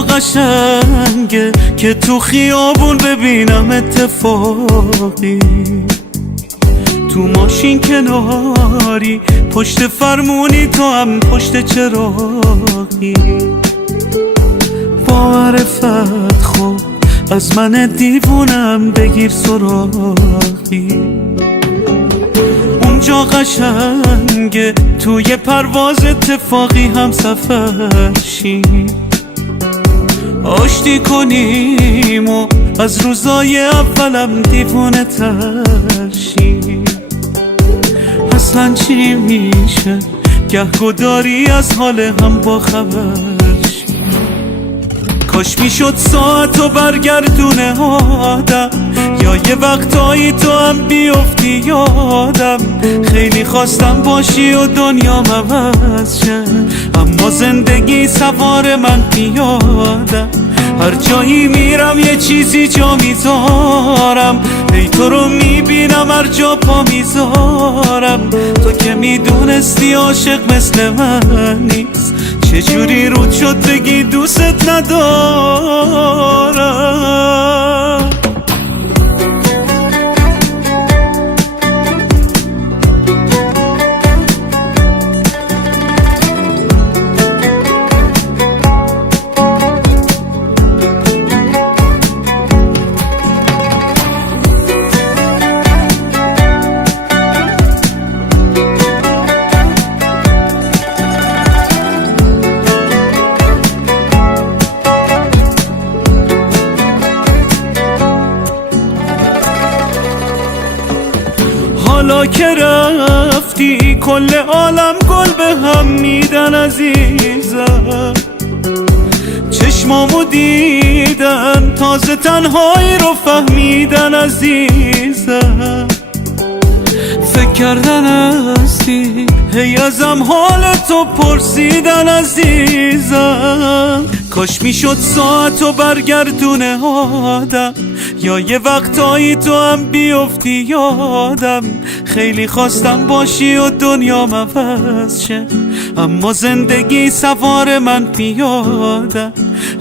اونجا قشنگه که تو خیابون ببینم اتفاقی، تو ماشین کناری پشت فرمونی، تو هم پشت چراغی. با معرفت خب از من دیوونم بگیر سراغی. اونجا قشنگه توی پرواز اتفاقی هم سفر شیم، آشتی کنیم و از روزای اولم دیوونه تر شیم. اصلا چی میشه گهگداری از حال هم با خبر شیم. کاش میشد ساعتو برگردونه آدم، یا یه وقتایی تو هم بیفتی یادم. خیلی خواستم باشی و دنیا عوض شه، اما زندگی سوار من پیادم. هر جایی میرم یه چیزی جا میذارم، ای تو رو میبینم هر جا پا میذارم. تو که میدونستی عاشق مثل من نیست، چجوری رود شد بگی دوست ندارم. حالا که رفتی کل عالم گل به هم میدن عزیزم. چشمامو دیدن تازه تنهایی رو فهمیدن عزیزم. فکر کردن هستی هی ازم حال تو پرسیدن عزیزم. کاش میشد ساعتو برگردونه آدم، یا یه وقتایی تو هم بیفتی یادم. خیلی خواستم باشی و دنیا عوض شه، اما زندگی سوار من پیادم.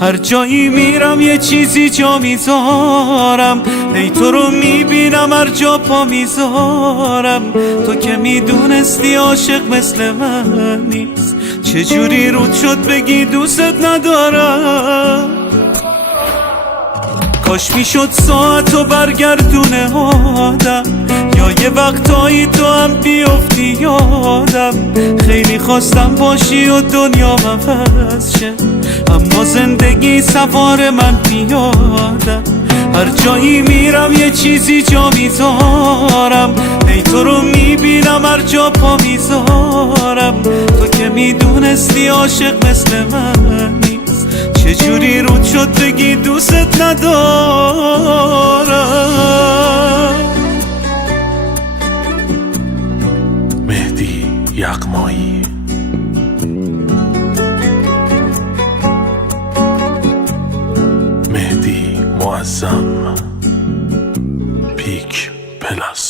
هر جایی میرم یه چیزی جا میذارم، ای تو رو میبینم هر جا پا میذارم. تو که میدونستی عاشق مثل من نیست، چجوری رود شد بگی دوست ندارم. کاش میشد ساعتو برگردونه آدم، یا یه وقتایی تو هم بیفتی یادم. خیلی خواستم باشی و دنیا عوض شه، اما زندگی سوار من پیادم. هر جایی میرم یه چیزی جا میذارم، ای تو رو میبینم هر جا پا میذارم. تو که میدونستی عاشق مثل من نیست، چجوری رود شد بگی دوست ندارم. مهدی یغمایی. مهدی معظم پیک پلاس.